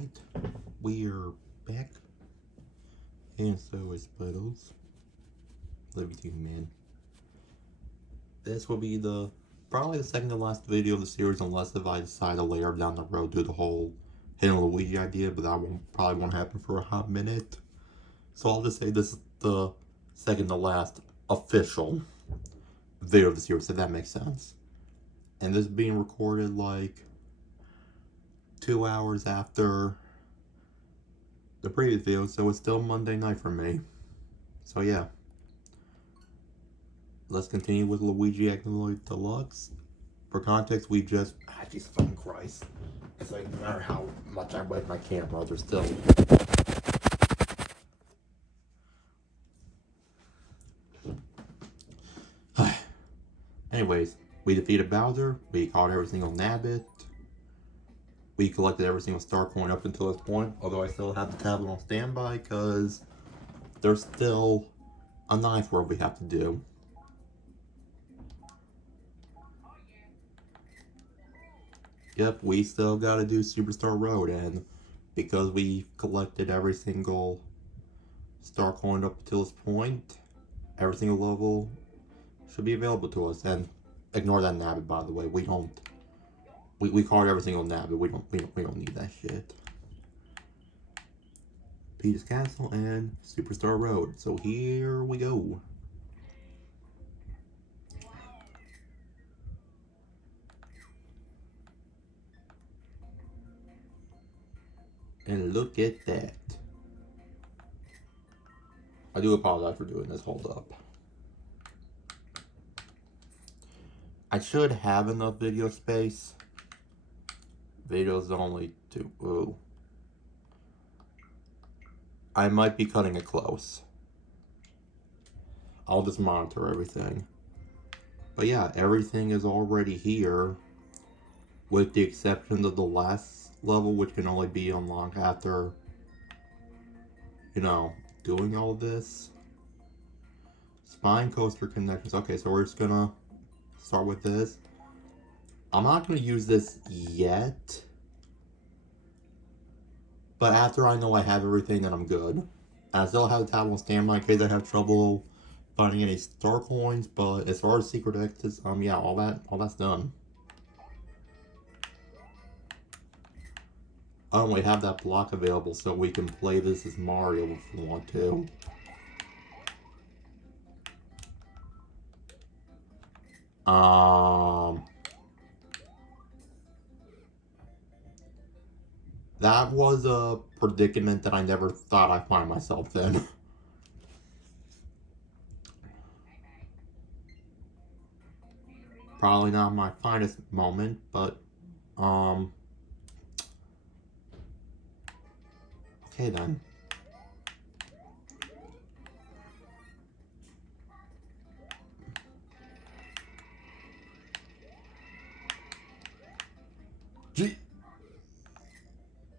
Alright, we're back. And so is Puddles. Love you too, man. This will be probably the second to last video of the series, unless if I decide to later down the road do the whole hidden Luigi idea, but that probably won't happen for a hot minute. So I'll just say this is the second to last official video of the series, if that makes sense. And this is being recorded like 2 hours after the previous video, so it's still Monday night for me. So yeah, let's continue with Luigi Agnolotti Deluxe. For context, we just Jesus fucking Christ. It's like no matter how much I wet my camera, there's still anyways, we defeated Bowser, we caught every single Nabbit. We collected every single star coin up until this point, although I still have the tablet on standby because there's still a ninth world we have to do. Yep, we still gotta do Superstar Road, and because we collected every single star coin up until this point, every single level should be available to us. And ignore that Nabbit, by the way. We caught every single Nabbit. We don't need that shit. Peach's Castle and Superstar Road. So here we go. And look at that. I do apologize for doing this. Hold up. I should have enough video space. Video's only 2. Ooh. I might be cutting it close. I'll just monitor everything. But yeah, everything is already here, with the exception of the last level, which can only be unlocked after, you know, doing all this. Spine coaster connections. Okay, so we're just gonna start with this. I'm not gonna use this yet, but after I know I have everything, then I'm good. I still have the tablet on standby in case I have trouble finding any star coins, but as far as secret exits, yeah, all that's done. I only have that block available so we can play this as Mario if we want to. That was a predicament that I never thought I'd find myself in. Probably not my finest moment, but, okay then.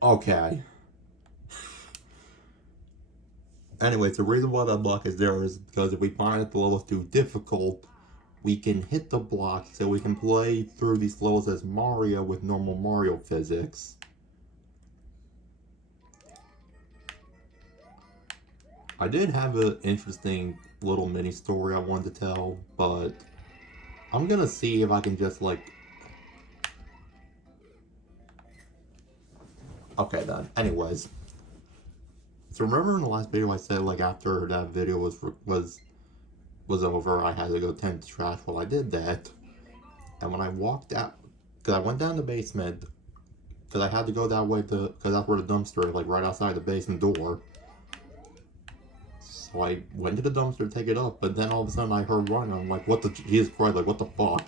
Okay. Anyways, the reason why that block is there is because if we find that the level is too difficult, we can hit the block so we can play through these levels as Mario with normal Mario physics. I did have an interesting little mini story I wanted to tell, but I'm gonna see if I can just like... Okay then, anyways. So remember in the last video I said like after that video was over, I had to go tend to trash. Well, I did that, and when I walked out, because I went down the basement, because I had to go that way because that's where the dumpster is, like right outside the basement door. So I went to the dumpster to take it up, but then all of a sudden I heard running. I'm like, what the Jesus Christ, like what the fuck?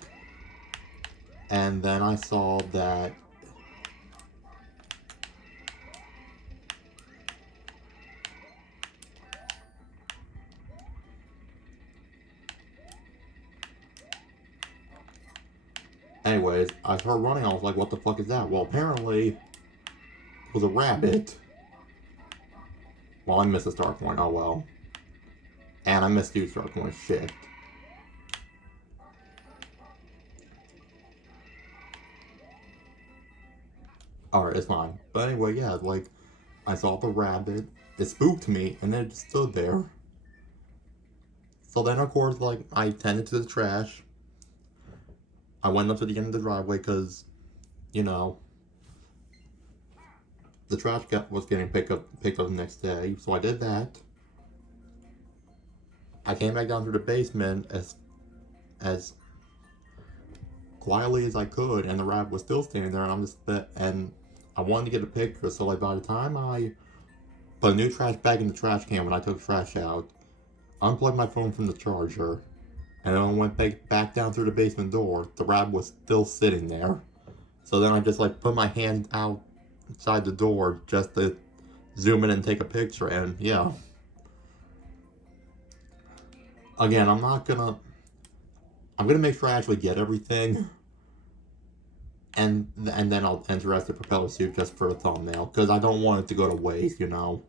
And then I saw that anyways, I started running. I was like, what the fuck is that? Well, apparently it was a rabbit. Well, I missed a star coin. Oh well. And I missed 2 star coins. Shit. Alright, it's fine. But anyway, yeah, like, I saw the rabbit, it spooked me, and then it just stood there. So then, of course, like, I tended to the trash. I went up to the end of the driveway because, you know, the trash was getting picked up the next day. So I did that. I came back down to the basement as quietly as I could, and the rabbit was still standing there, and I wanted to get a picture. So like by the time I put a new trash bag in the trash can when I took trash out, unplugged my phone from the charger, and then I went back down through the basement door, the rabbit was still sitting there. So then I just like put my hand outside the door just to zoom in and take a picture, and yeah. Again, I'm gonna make sure I actually get everything. And then I'll enter as the propeller suit just for the thumbnail, because I don't want it to go to waste, you know.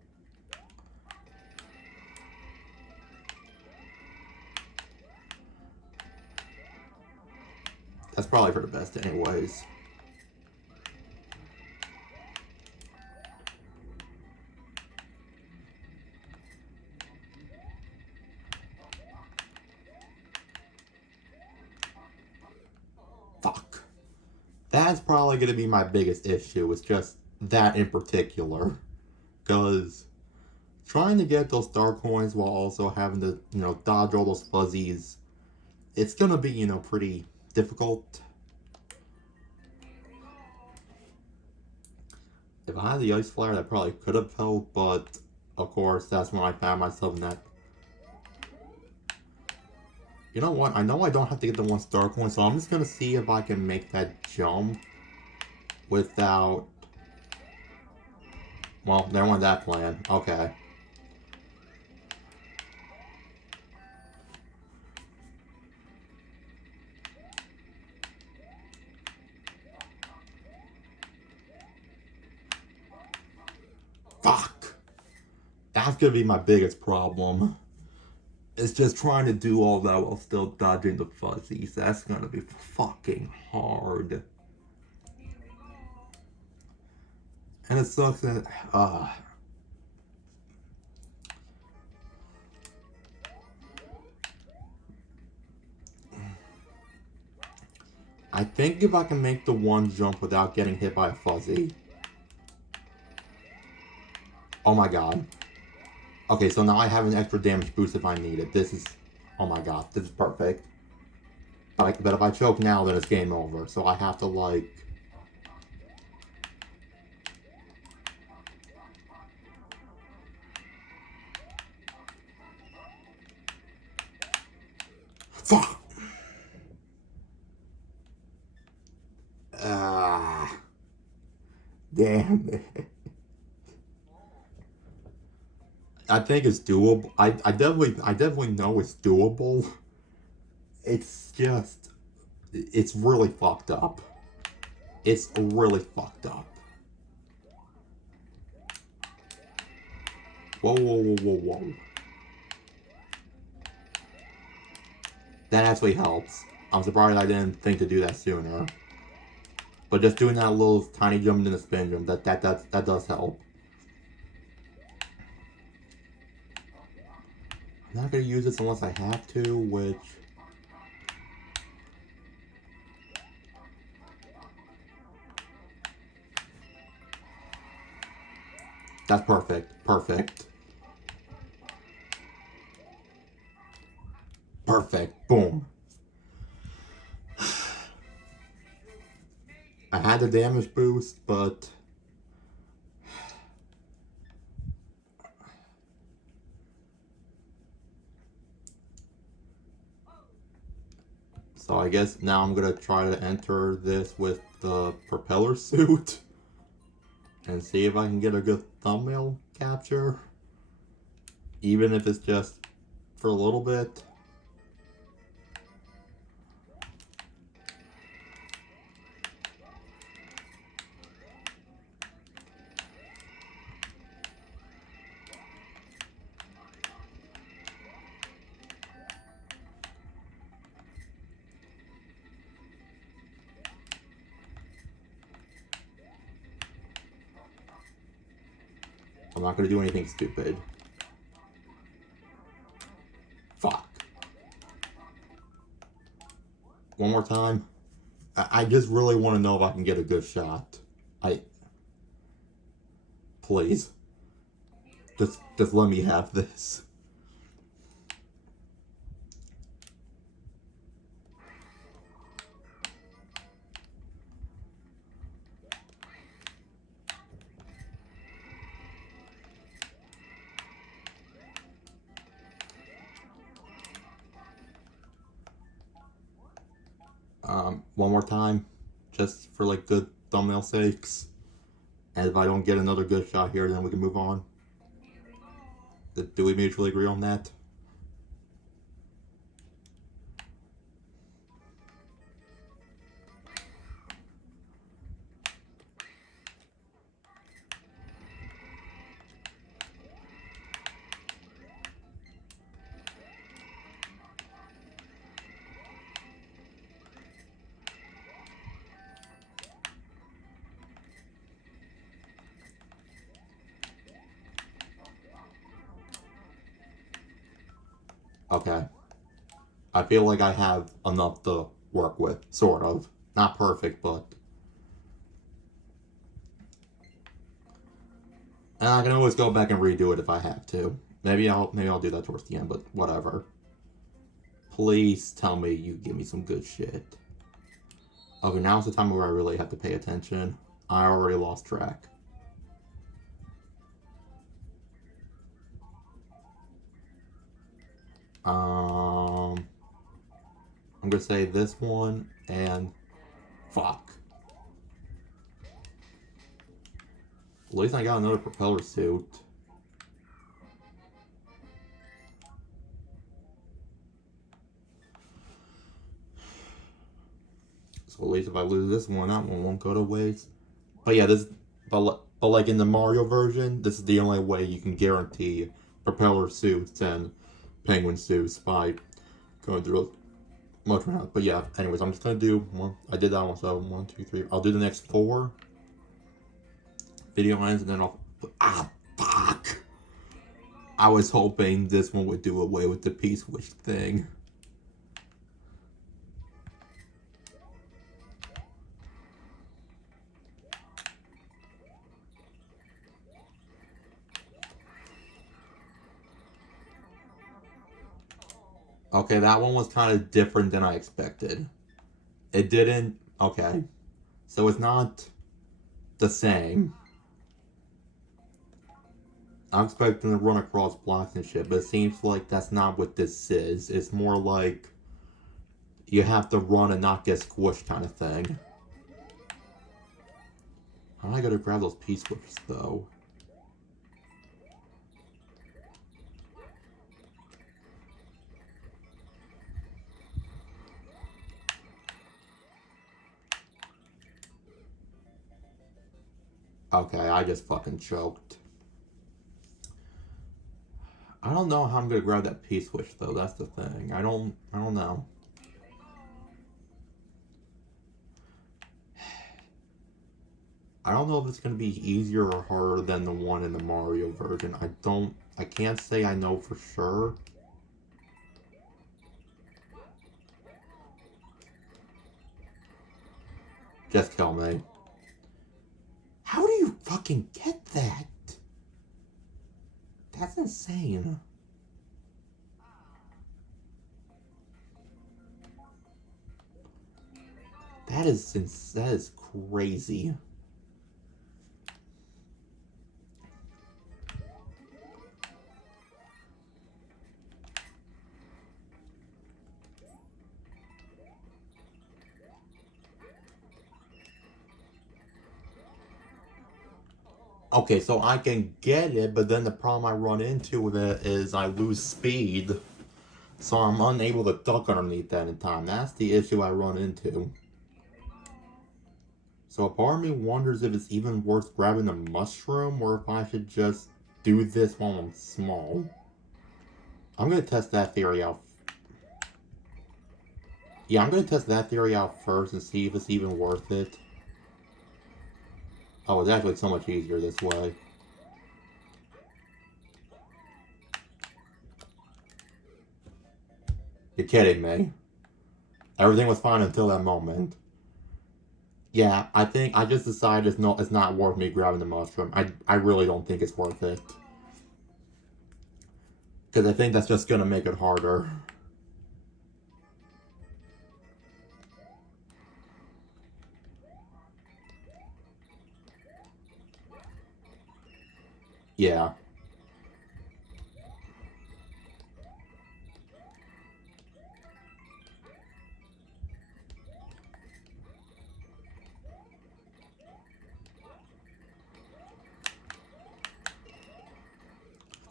That's probably for the best anyways. Fuck. That's probably going to be my biggest issue, it's just that in particular. Because trying to get those star coins while also having to, you know, dodge all those fuzzies, it's going to be, you know, pretty difficult. If I had the ice flare, that probably could have helped, but of course, that's when I found myself in that. You know what? I know I don't have to get the 1 star coin, so I'm just gonna see if I can make that jump without. Well, never mind that plan. Okay. Fuck! That's gonna be my biggest problem. It's just trying to do all that while still dodging the fuzzies. That's gonna be fucking hard. And it sucks that, I think if I can make the 1 jump without getting hit by a fuzzy. Oh my god. Okay, so now I have an extra damage boost if I need it. This is, oh my god, this is perfect. But if I choke now, then it's game over. So I have to like. Fuck! Damn it. I think it's doable. I definitely know it's doable. It's just, it's really fucked up. It's really fucked up. Whoa, whoa, whoa, whoa, whoa. That actually helps. I'm surprised I didn't think to do that sooner. But just doing that little tiny jump in the spin jump, that does help. I'm not gonna use this unless I have to, which. That's perfect. Perfect. Perfect. Boom. I had the damage boost, but. So I guess now I'm gonna try to enter this with the propeller suit and see if I can get a good thumbnail capture, even if it's just for a little bit. I'm not gonna do anything stupid. Fuck. One more time. I just really want to know if I can get a good shot. Please. Just let me have this. One more time, just for like good thumbnail sakes. And if I don't get another good shot here, then we can move on. Do we mutually agree on that? Okay. I feel like I have enough to work with, sort of. Not perfect, but... And I can always go back and redo it if I have to. Maybe I'll do that towards the end, but whatever. Please tell me you give me some good shit. Okay, now's the time where I really have to pay attention. I already lost track. I'm gonna say this one and fuck. At least I got another propeller suit. So at least if I lose this one, that one won't go to waste. But yeah, but like in the Mario version, this is the only way you can guarantee propeller suits and penguin suits by going through much round. But yeah, anyways, I'm just gonna do one. I did that one, so 1, 2, 3. I'll do the next 4 video ends, and then I'll. Fuck! I was hoping this one would do away with the P-switch thing. Okay, that one was kind of different than I expected. It didn't... Okay. So it's not the same. I'm expecting to run across blocks and shit, but it seems like that's not what this is. It's more like you have to run and not get squished kind of thing. How am I gonna grab those P-switches, though? Okay, I just fucking choked. I don't know how I'm gonna grab that P-switch though, that's the thing. I don't know. I don't know if it's gonna be easier or harder than the one in the Mario version. I can't say I know for sure. Just kill me. How do you fucking get that? That's insane. That is crazy. Okay, so I can get it, but then the problem I run into with it is I lose speed. So I'm unable to duck underneath that in time. That's the issue I run into. So a part of me wonders if it's even worth grabbing the mushroom, or if I should just do this while I'm small. I'm gonna test that theory out. Yeah, I'm gonna test that theory out first and see if it's even worth it. Oh, it's actually so much easier this way. You're kidding me. Everything was fine until that moment. Yeah, I think I just decided it's not worth me grabbing the mushroom. I really don't think it's worth it. Because I think that's just gonna make it harder. Yeah.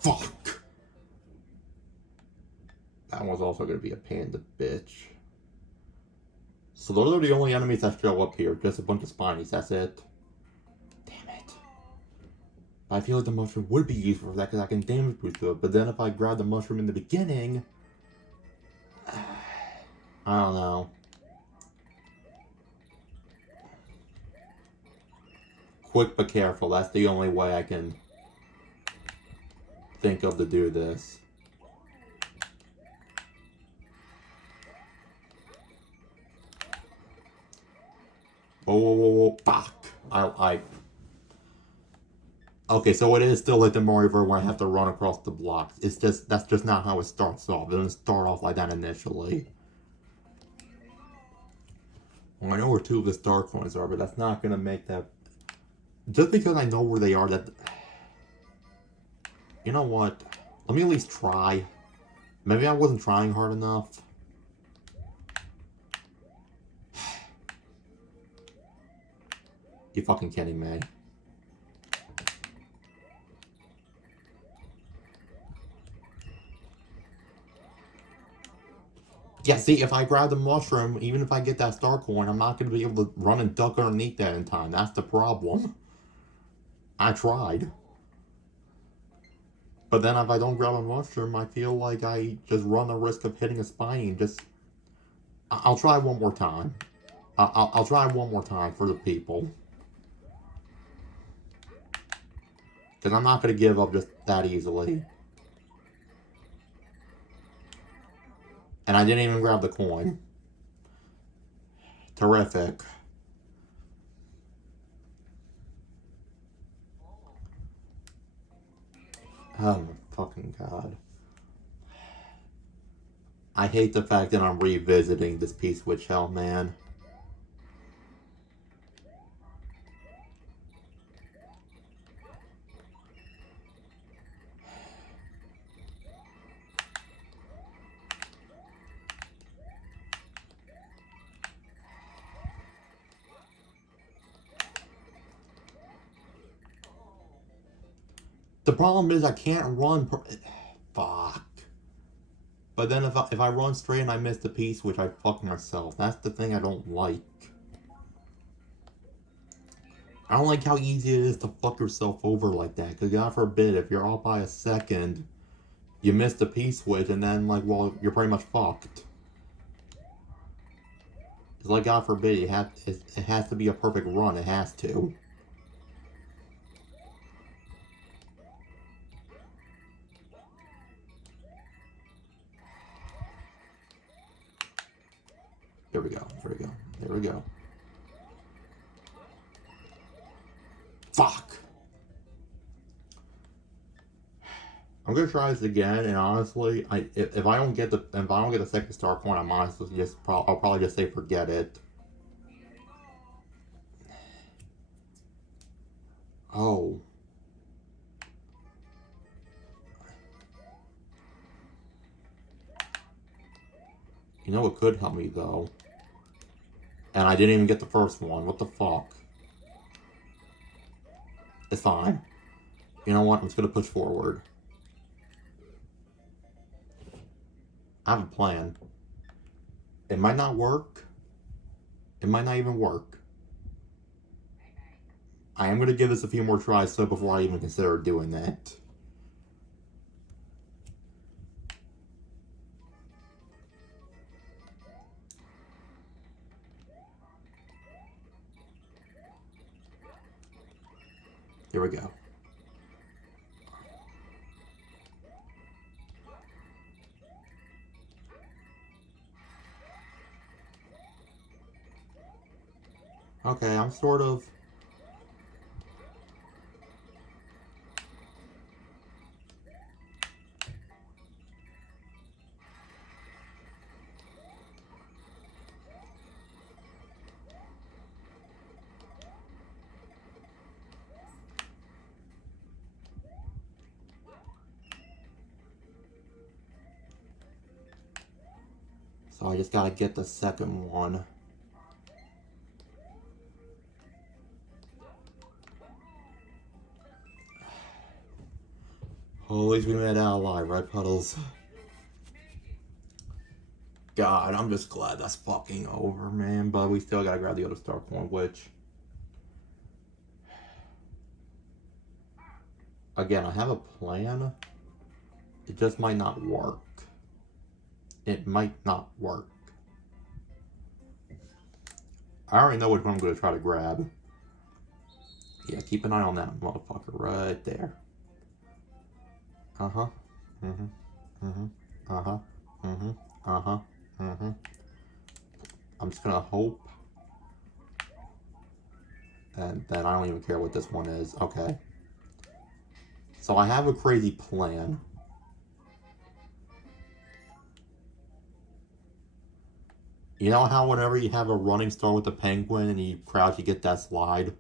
Fuck! That one's also gonna be a pain in the bitch. So those are the only enemies that show up here. Just a bunch of spinies, that's it. Damn it. I feel like the mushroom would be useful for that because I can damage boost it. But then if I grab the mushroom in the beginning... I don't know. Quick but careful, that's the only way I can think of to do this. Whoa, whoa, whoa, whoa, fuck. Okay, so it is still like the Mario Vert when I have to run across the blocks. It's just, that's just not how it starts off. It doesn't start off like that initially. Well, I know where two of the star coins are, but that's not gonna make that... Just because I know where they are, that... You know what? Let me at least try. Maybe I wasn't trying hard enough. You fucking kidding me? Yeah, see, if I grab the mushroom, even if I get that star coin, I'm not going to be able to run and duck underneath that in time. That's the problem. I tried. But then if I don't grab a mushroom, I feel like I just run the risk of hitting a spine. I'll try one more time. I'll try one more time for the people. Because I'm not going to give up just that easily. And I didn't even grab the coin. Terrific. Oh my fucking god. I hate the fact that I'm revisiting this piece with Hell, man. The problem is I can't run. Fuck. But then if I run straight and I miss the piece, which I fuck myself, that's the thing I don't like. I don't like how easy it is to fuck yourself over like that. Because God forbid, if you're off by a second, you miss the piece switch, and then, like, well, you're pretty much fucked. It's like, God forbid, it has to be a perfect run. It has to. There we go. There we go. There we go. Fuck! I'm gonna try this again, and honestly, if I don't get the second star coin, I'm honestly I'll probably just say forget it. Oh. You know what could help me though? And I didn't even get the first one. What the fuck? It's fine. You know what? I'm just gonna push forward. I have a plan. It might not work. It might not even work. I am gonna give this a few more tries so before I even consider doing that. Here we go. Okay, I'm sort of... So I just gotta get the second one. Oh, at least we made it out alive, right, Puddles? God, I'm just glad that's fucking over, man. But we still gotta grab the other star coin, which... Again, I have a plan. It just might not work. It might not work. I already know which one I'm gonna try to grab. Yeah, keep an eye on that motherfucker right there. Uh-huh. Mm-hmm. Mm-hmm. Uh-huh. Mm-hmm. Uh-huh. Mm-hmm. I'm just gonna hope. And then I don't even care what this one is. Okay. So I have a crazy plan. You know how whenever you have a running star with the penguin and you crouch, you get that slide?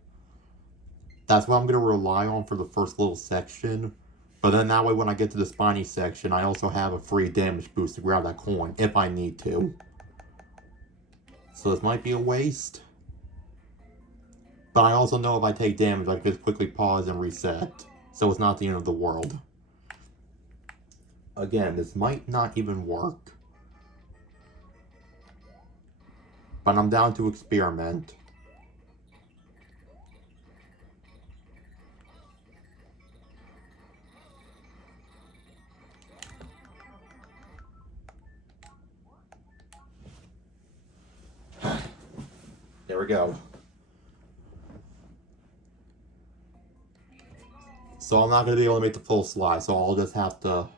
That's what I'm going to rely on for the first little section. But then that way when I get to the spiny section, I also have a free damage boost to grab that coin, if I need to. So this might be a waste. But I also know if I take damage, I can just quickly pause and reset. So it's not the end of the world. Again, this might not even work. But I'm down to experiment. There we go. So I'm not going to be able to make the full slide, so I'll just have to...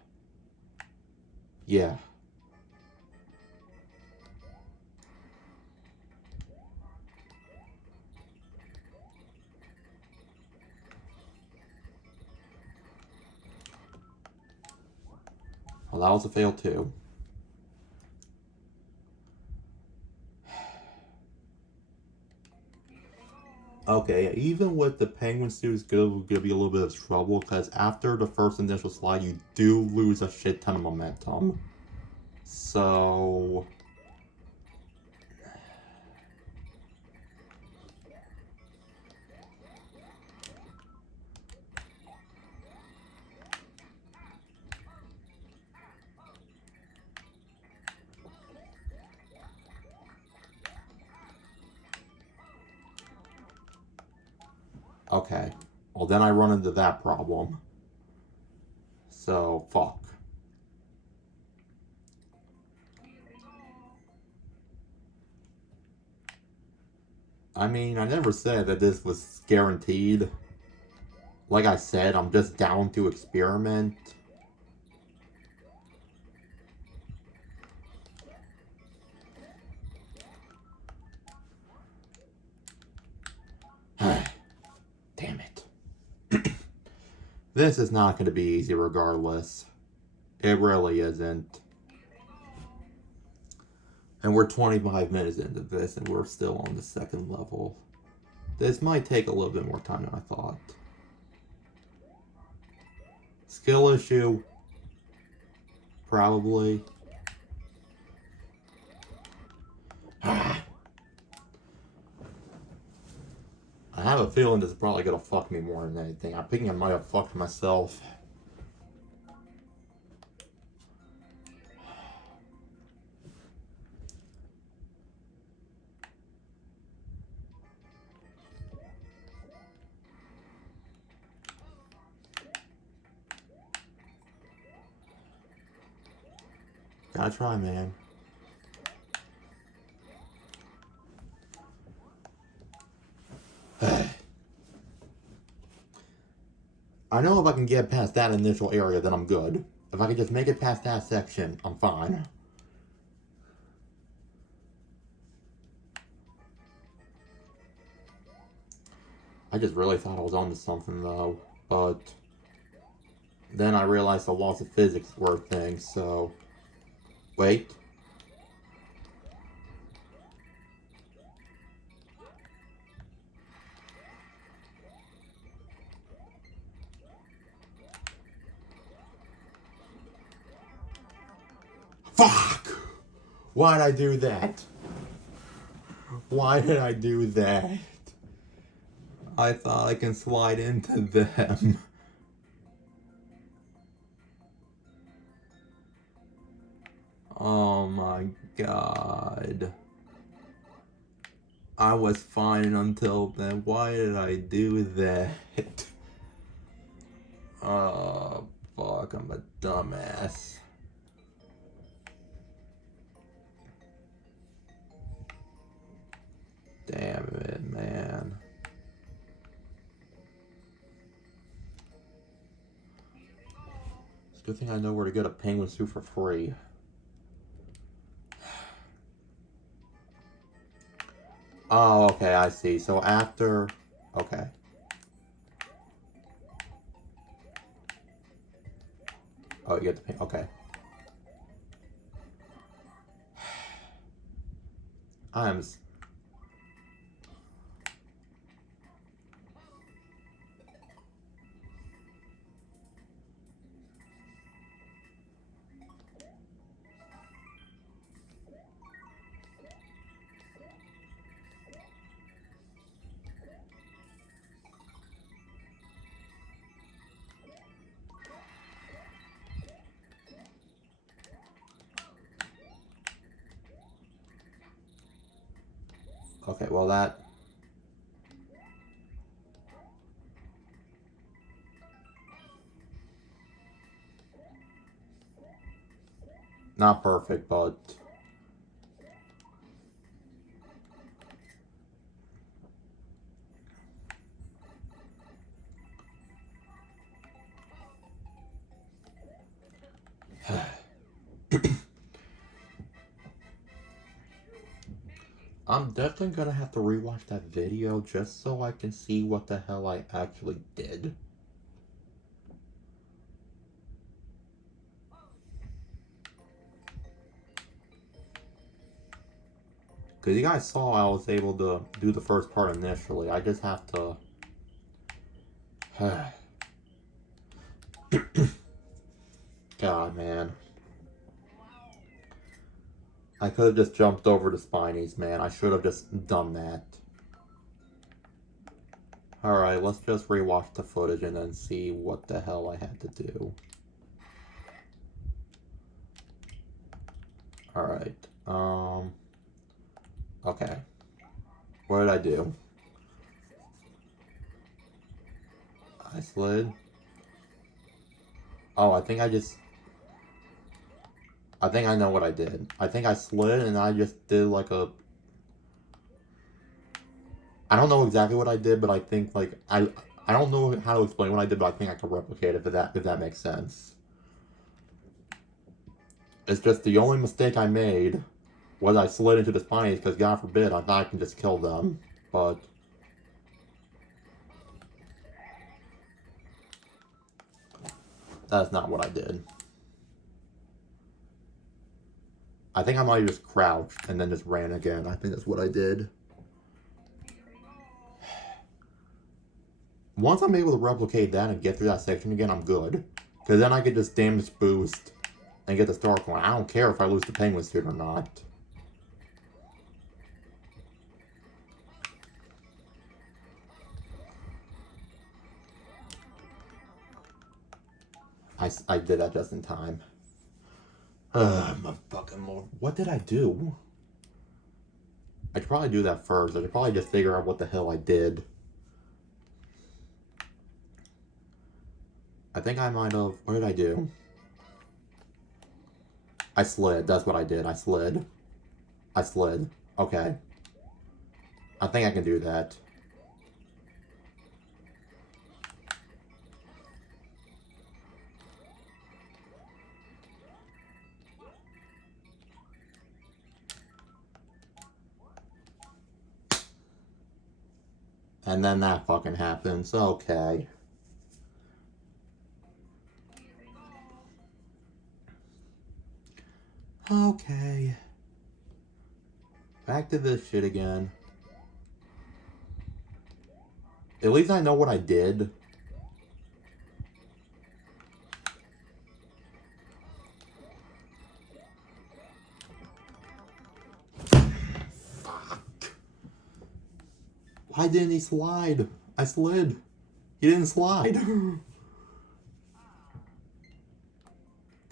Yeah. Well, that was a fail too. Okay, even with the penguin suit, it's gonna be a little bit of trouble because after the first initial slide, you do lose a shit ton of momentum. So... Okay. Well, then I run into that problem. So, fuck. I mean, I never said that this was guaranteed. Like I said, I'm just down to experiment. Damn it. This is not going to be easy regardless. It really isn't. And we're 25 minutes into this and we're still on the second level. This might take a little bit more time than I thought. Skill issue? Probably. I have a feeling this is probably going to fuck me more than anything. I'm thinking I might have fucked myself. Gotta try, man. I know if I can get past that initial area, then I'm good. If I can just make it past that section, I'm fine. I just really thought I was onto something though, but then I realized the laws of physics were a thing, so... Wait. Fuck! Why'd I do that? Why did I do that? I thought I can slide into them. Oh my god. I was fine until then. Why did I do that? Oh, fuck, I'm a dumbass. Damn it, man. It's a good thing I know where to get a penguin suit for free. Oh, okay, I see. So after... Okay. Oh, you get the pink. Okay. I'm... Okay, well that... Not perfect, but... I'm definitely gonna have to rewatch that video just so I can see what the hell I actually did. Because you guys saw I was able to do the first part initially. I just have to... God, man. I could have just jumped over the spinies, man. I should have just done that. Alright, let's just rewatch the footage and then see what the hell I had to do. Alright, okay. What did I do? I slid. Oh, I think I know what I did. I think I slid and I just did like a... I don't know exactly what I did, but I think like... I don't know how to explain what I did, but I think I can replicate it if that makes sense. It's just the only mistake I made was I slid into the spinies because God forbid I thought I can just kill them, but... That's not what I did. I think I might have just crouched and then just ran again. I think that's what I did. Once I'm able to replicate that and get through that section again, I'm good. Because then I could just damage boost and get the star coin. I don't care if I lose the penguin suit or not. I did that just in time. My fucking lord. What did I do? I should probably do that first. I should probably just figure out what the hell I did. I think I might have... What did I do? I slid. That's what I did. I slid. I slid. Okay. I think I can do that. And then that fucking happens. Okay. Okay. Back to this shit again. At least I know what I did. Fuck. Why didn't he slide? I slid. He didn't slide.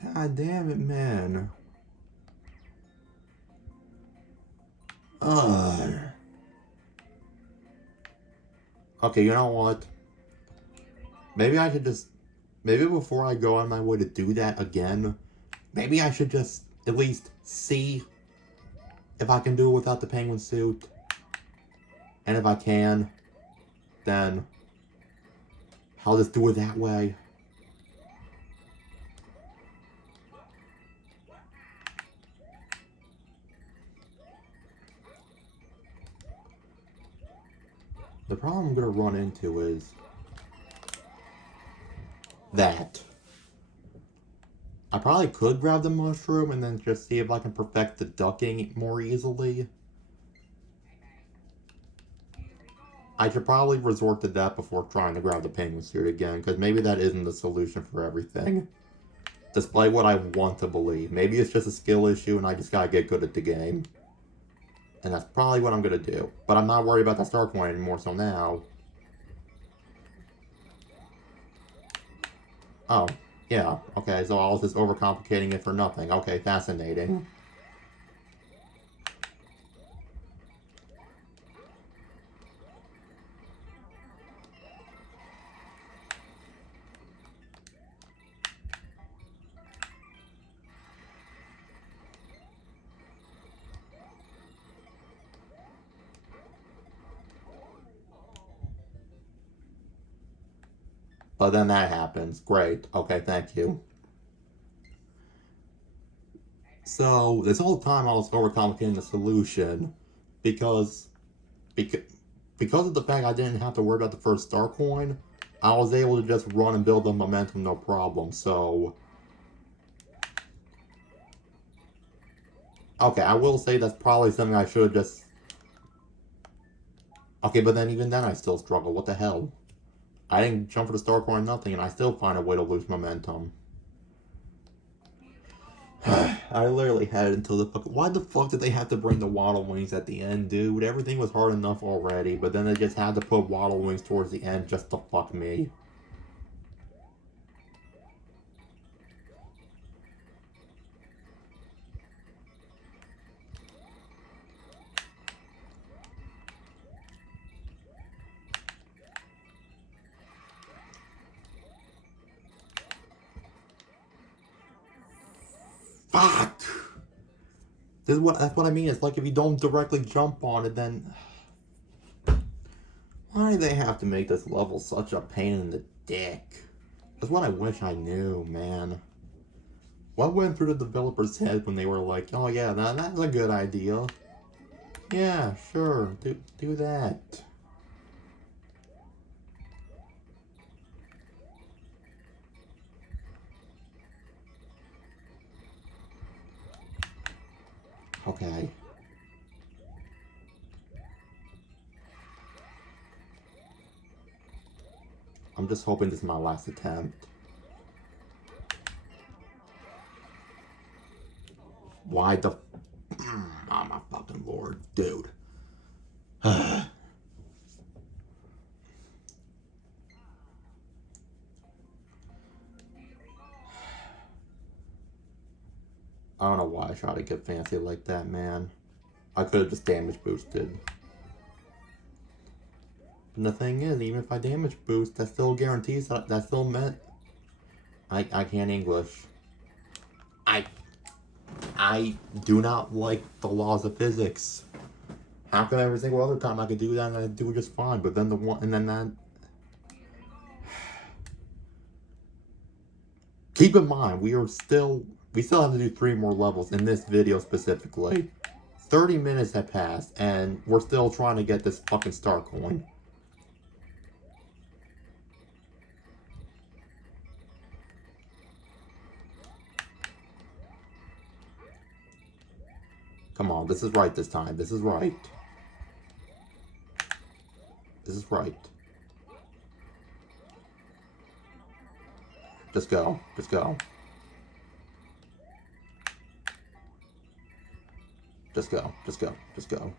God damn it, man. Okay, you know what? Maybe I should just... Maybe before I go on my way to do that again, maybe I should just at least see if I can do it without the penguin suit. And if I can, then I'll just do it that way. The problem I'm gonna run into is that I probably could grab the mushroom and then just see if I can perfect the ducking more easily. I should probably resort to that before trying to grab the penguin suit again, because maybe that isn't the solution for everything. Despite what I want to believe. Maybe it's just a skill issue and I just gotta get good at the game. And that's probably what I'm gonna do. But I'm not worried about that star coin anymore, so now... Oh, yeah, okay, so I was just overcomplicating it for nothing. Okay, fascinating. But then that happens. Great. Okay, thank you. So, this whole time I was overcomplicating the solution because of the fact I didn't have to worry about the first star coin, I was able to just run and build the momentum no problem, so... Okay, I will say that's probably something I should have just... Okay, but then even then I still struggle. What the hell? I didn't jump for the star coin or nothing, and I still find a way to lose momentum. I literally had it until the fuck... Why the fuck did they have to bring the waddle wings at the end, dude? Everything was hard enough already, but then they just had to put waddle wings towards the end just to fuck me. Fuck! That's what I mean. It's like if you don't directly jump on it, then... Why do they have to make this level such a pain in the dick? That's what I wish I knew, man. What went through the developer's head when they were like, oh yeah, that's a good idea. Yeah, sure, do that. Okay. I'm just hoping this is my last attempt. Why the... Oh my fucking lord, dude. I don't know why I try to get fancy like that, man. I could have just damage boosted. And the thing is, even if I damage boost, that still guarantees that still meant... I can't English. I do not like the laws of physics. How come every single other time I could do that and I do it just fine, but then the one, and then that... Keep in mind, we still have to do 3 more levels in this video specifically. 30 minutes have passed, and we're still trying to get this fucking star coin. Come on, this is right this time. This is right. This is right. Just go. Just go. Just go. Just go. Just go.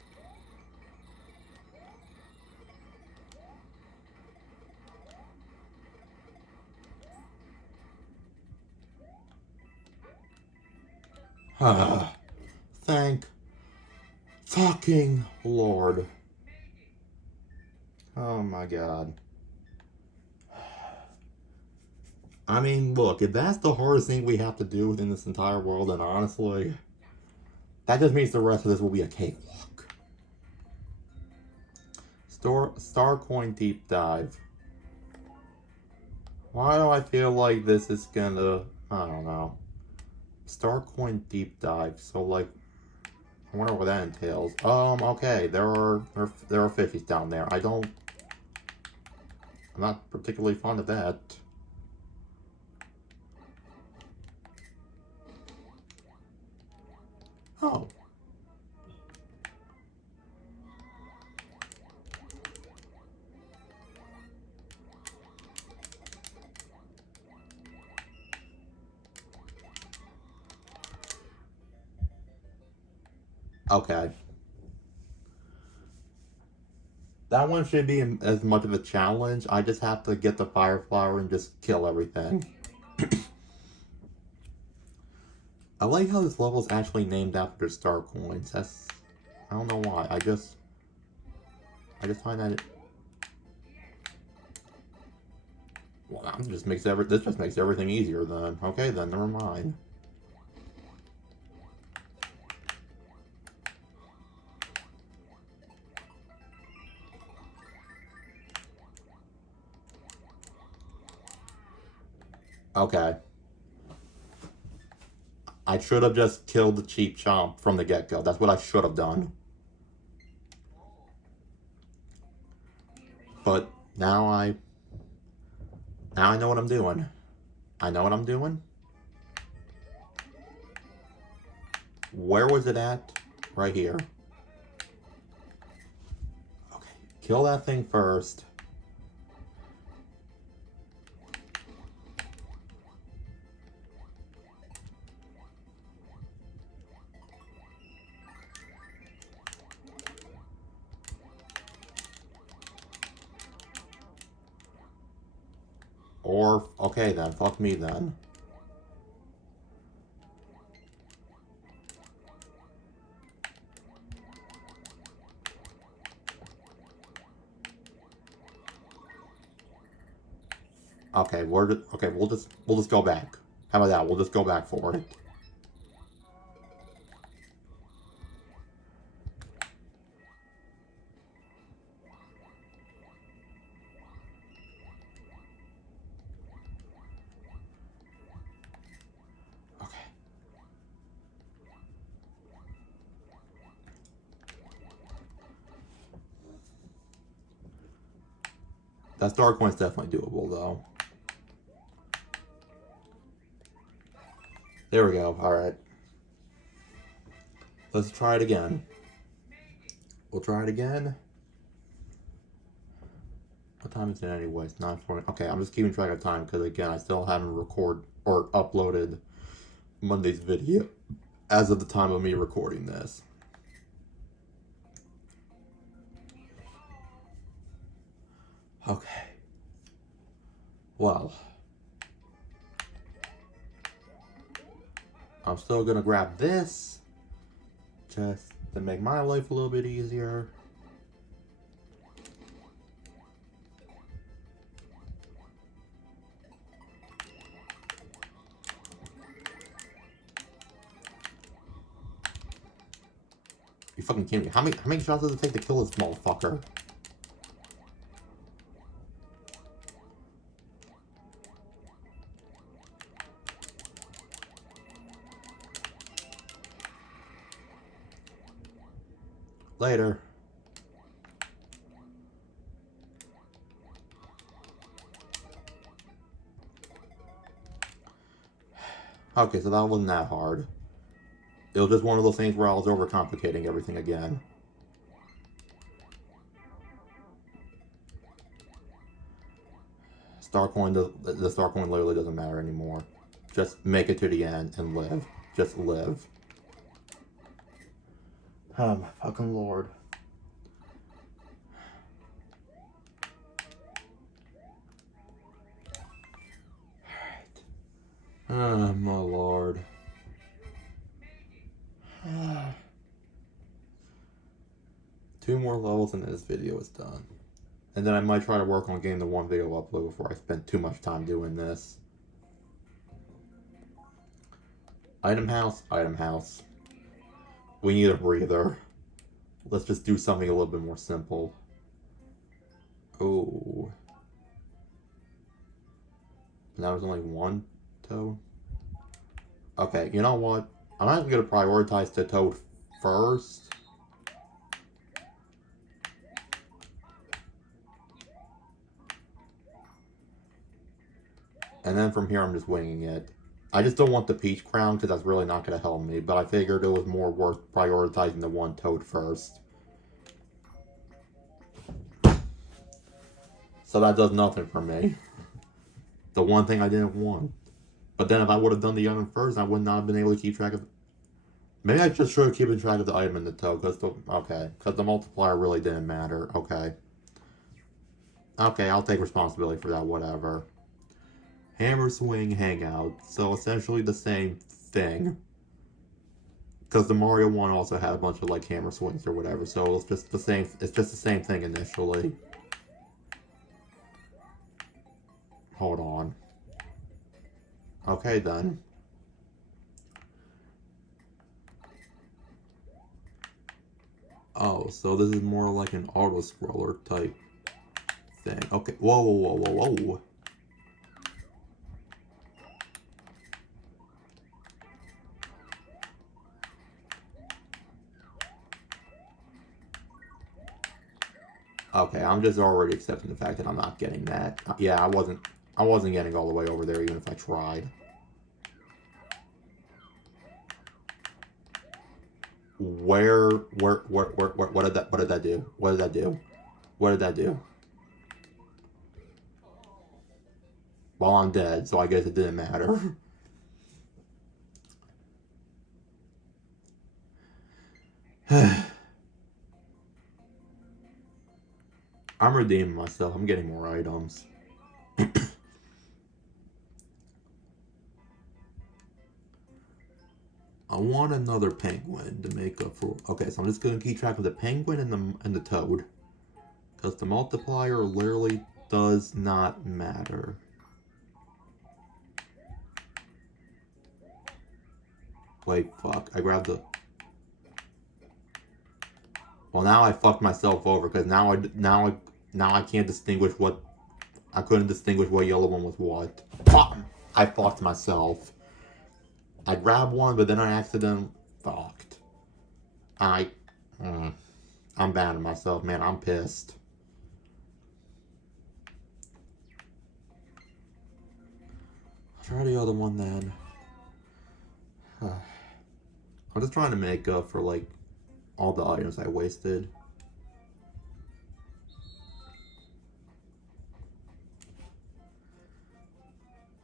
Thank fucking Lord. Oh my God. I mean, look, if that's the hardest thing we have to do within this entire world, then honestly, that just means the rest of this will be a cakewalk. Star Coin Deep Dive. Why do I feel like this is gonna... I don't know. Star Coin Deep Dive. So, like, I wonder what that entails. Okay, there are fishies down there. I'm not particularly fond of that. Oh. Okay. That one should be as much of a challenge. I just have to get the fire flower and just kill everything. I like how this level is actually named after star coins. I don't know why. I just find that well, this just makes everything easier then. Okay then, never mind. Okay. I should have just killed the cheap chomp from the get-go. That's what I should have done. But now I know what I'm doing. I know what I'm doing. Where was it at? Right here. Okay. Kill that thing first. Or, okay then, fuck me then. Okay, we'll just go back. How about that? We'll just go back for it. That star coin's definitely doable, though. There we go. Alright. Let's try it again. We'll try it again. What time is it anyways? 9:40. Okay, I'm just keeping track of time because, again, I still haven't uploaded Monday's video as of the time of me recording this. Okay. Well, I'm still gonna grab this just to make my life a little bit easier. You fucking kidding me? How many shots does it take to kill this motherfucker? Later. Okay, so that wasn't that hard. It was just one of those things where I was overcomplicating everything again. Star coin, the star coin literally doesn't matter anymore. Just make it to the end and live. Just live. Oh my fucking lord. Alright. Oh my lord. 2 more levels and this video is done. And then I might try to work on getting the 1 video upload before I spend too much time doing this. Item house, item house. We need a breather. Let's just do something a little bit more simple. Oh. That was only 1 toad? Okay, you know what? I'm not going to prioritize the toad first. And then from here, I'm just winging it. I just don't want the peach crown because that's really not going to help me. But I figured it was more worth prioritizing the 1 toad first. So that does nothing for me. The one thing I didn't want. But then if I would have done the item first, I would not have been able to keep track of... Maybe I just should have kept track of the item in the toad. Because the multiplier really didn't matter. Okay. Okay, I'll take responsibility for that, whatever. Hammer swing hangout. So essentially the same thing. Because the Mario one also had a bunch of like hammer swings or whatever. So it's just the same thing initially. Hold on. Okay then. Oh, so this is more like an auto-scroller type thing. Okay. Whoa, whoa, whoa, whoa, whoa. Okay, I'm just already accepting the fact that I'm not getting that. Yeah, I wasn't getting all the way over there even if I tried. What did that do? What did that do? What did that do? Well, I'm dead, so I guess it didn't matter. I'm redeeming myself. I'm getting more items. I want another penguin to make up for... Okay, so I'm just going to keep track of the penguin and the toad. Because the multiplier literally does not matter. Wait, fuck. I grabbed the... Well, now I fucked myself over because now I can't distinguish what... I couldn't distinguish what yellow one was what. Fuck! I fucked myself. I grabbed one, but then I accidentally fucked. I'm bad at myself, man. I'm pissed. Try the other one then. I'm just trying to make up for like all the items I wasted.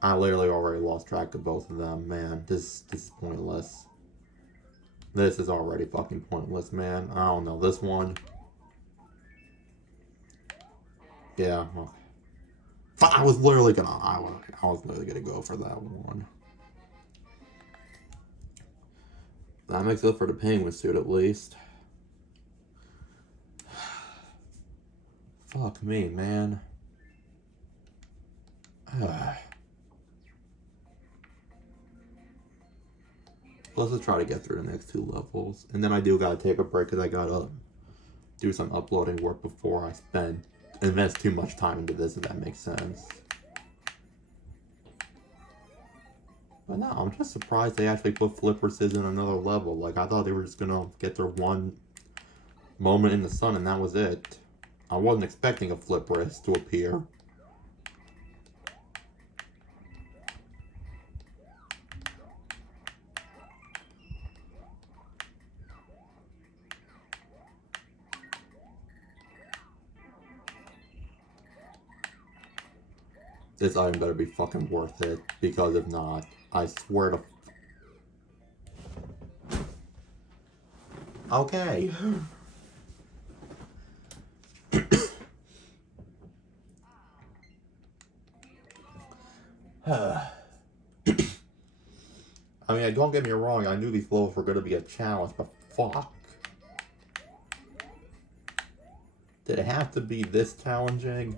I literally already lost track of both of them, man. This is pointless. This is already fucking pointless, man. I don't know. This one. Yeah. Okay. I was literally gonna go for that one. That makes up for the penguin suit at least. Fuck me, man. Let's just try to get through the next 2 levels. And then I do gotta take a break because I gotta do some uploading work before I invest too much time into this, if that makes sense. But no, I'm just surprised they actually put flippers in another level. Like, I thought they were just gonna get their one moment in the sun and that was it. I wasn't expecting a flipper to appear. This item better be fucking worth it, because if not, I swear to... Okay. I mean, don't get me wrong, I knew these levels were going to be a challenge, but fuck. Did it have to be this challenging?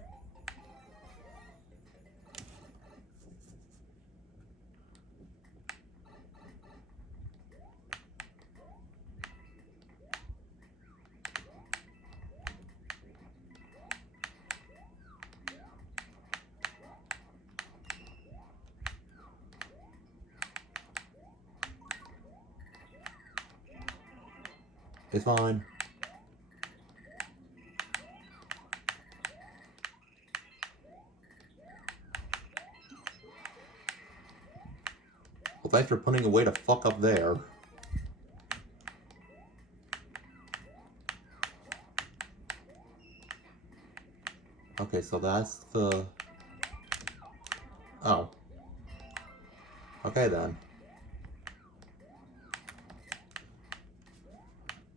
It's fine. Well, thanks for putting away to fuck up there. Okay, so that's the... Oh. Okay then.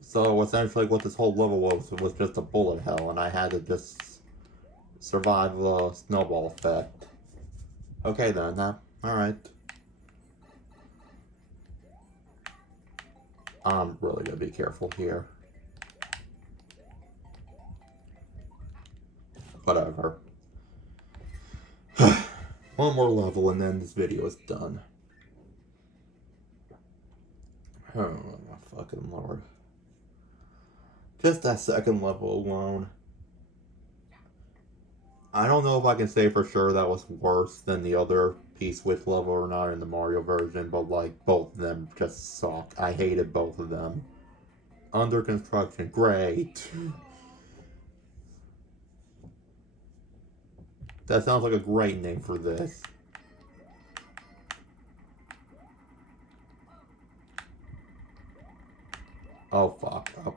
So essentially what this whole level was just a bullet hell, and I had to just survive the snowball effect. Okay then, alright. I'm really gonna be careful here. Whatever. One more level and then this video is done. Oh my fucking lord. Just that second level alone. I don't know if I can say for sure that was worse than the other P-Switch level or not in the Mario version, but like both of them just suck. I hated both of them. Under construction, great. That sounds like a great name for this. Oh fuck. Oh.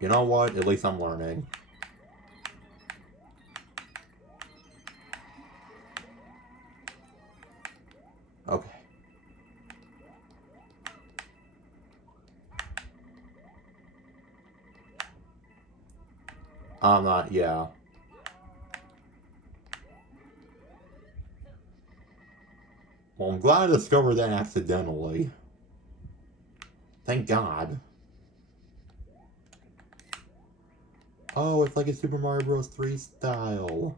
You know what? At least I'm learning. Okay. I'm not, yeah. Well, I'm glad I discovered that accidentally. Thank God. Oh, it's like a Super Mario Bros. 3 style.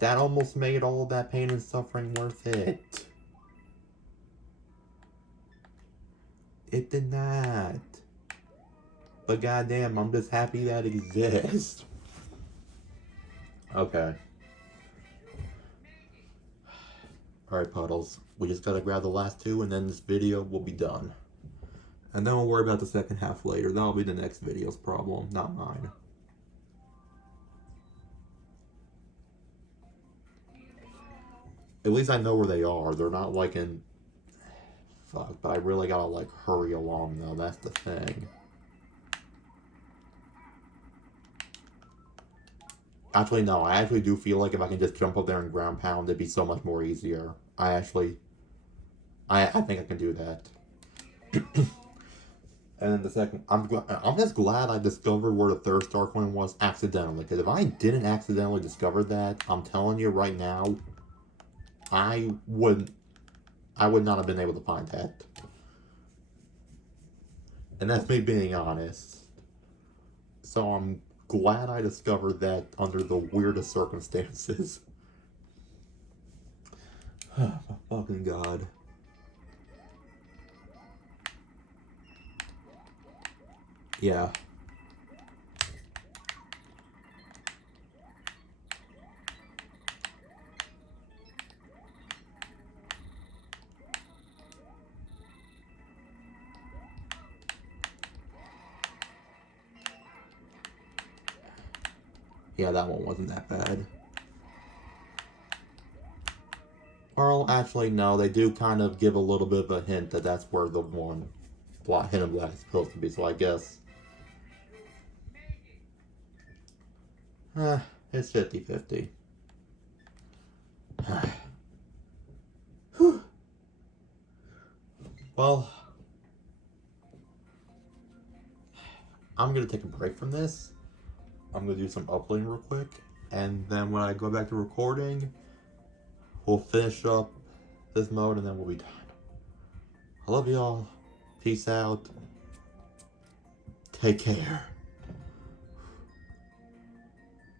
That almost made all of that pain and suffering worth it. It did not. But goddamn, I'm just happy that exists. Okay. Alright, Puddles. We just gotta grab the last two and then this video will be done. And then we'll worry about the second half later. That'll be the next video's problem, not mine. At least I know where they are. They're not like in... Fuck, but I really gotta like hurry along though, that's the thing. Actually, no, I actually do feel like if I can just jump up there and ground pound, it'd be so much more easier. I think I can do that. And then the second, I'm just glad I discovered where the third star coin was accidentally. Because if I didn't accidentally discover that, I'm telling you right now, I would not have been able to find that. And that's me being honest. So I'm glad I discovered that under the weirdest circumstances. Oh my fucking god. Yeah. Yeah, that one wasn't that bad. Well, actually, no, they do kind of give a little bit of a hint that that's where the one hidden black is supposed to be, so I guess... it It's 50-50. Well, I'm gonna take a break from this. I'm gonna do some uploading real quick, and then when I go back to recording, we'll finish up this mode and then we'll be done. I love y'all. Peace out. Take care.